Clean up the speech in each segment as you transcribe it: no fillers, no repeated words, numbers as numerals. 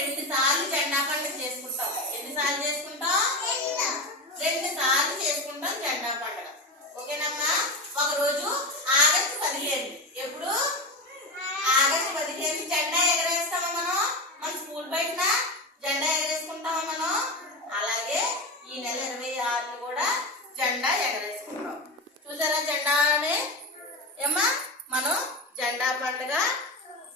2 సార్లు జెండా పండుగ చేసుకుంటాం. ఎన్నిసార్లు చేసుకుంటాం? 2 సార్లు చేసుకుంటాం జెండా పండుగ. ఓకేనమ్మా? ఒకరోజు ఆగస్టు 15. ఎప్పుడు? ఆగస్టు 15 జెండా ఎగరేస్తామా మనం? మన స్కూల్ బయట జెండా ఎగరేసుకుంటామా మనం? అలాగే ఈ నెల 26 కూడా జెండా ఎగరేసుకుంటాం. చూసారా జెండాని? ఏమ్మా మనం జెండా పండుగ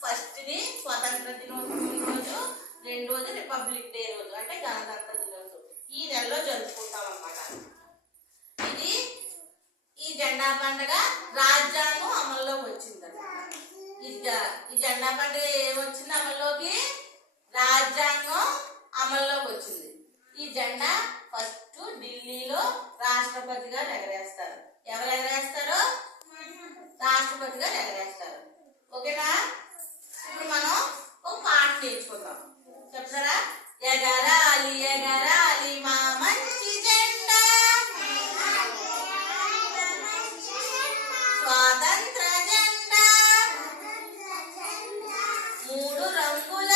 ఫస్ట్ది స్వతంత్ర దినోత్సవం రోజు, రెండోది రిపబ్లిక్ డే రోజు అంటే గణతంత్ర దినోత్సవం ఈ నెలలో జరుపుకుంటాం అన్నమాట. ఈ జెండా పండుగ రాజ్యాంగం అమల్లోకి వచ్చిందన్నమాట. ఈ జెండా పండుగ ఏమొచ్చింది అమల్లోకి? రాజ్యాంగం అమల్లోకి వచ్చింది. ఈ జెండా ఫస్ట్ ఢిల్లీలో రాష్ట్రపతి గారు ఎగరేస్తారు. ఎవరు ఎగరేస్తారు? రాష్ట్రపతి గారు ఎగరేస్తారు. ఓకేనా? ఇప్పుడు మనం ఒక పాట నేర్చుకుందాం. చెప్తారా? ఎగరాలి ఎగరాలి మా మంచి జెండా, స్వాతంత్ర జెండా, 3 రంగుల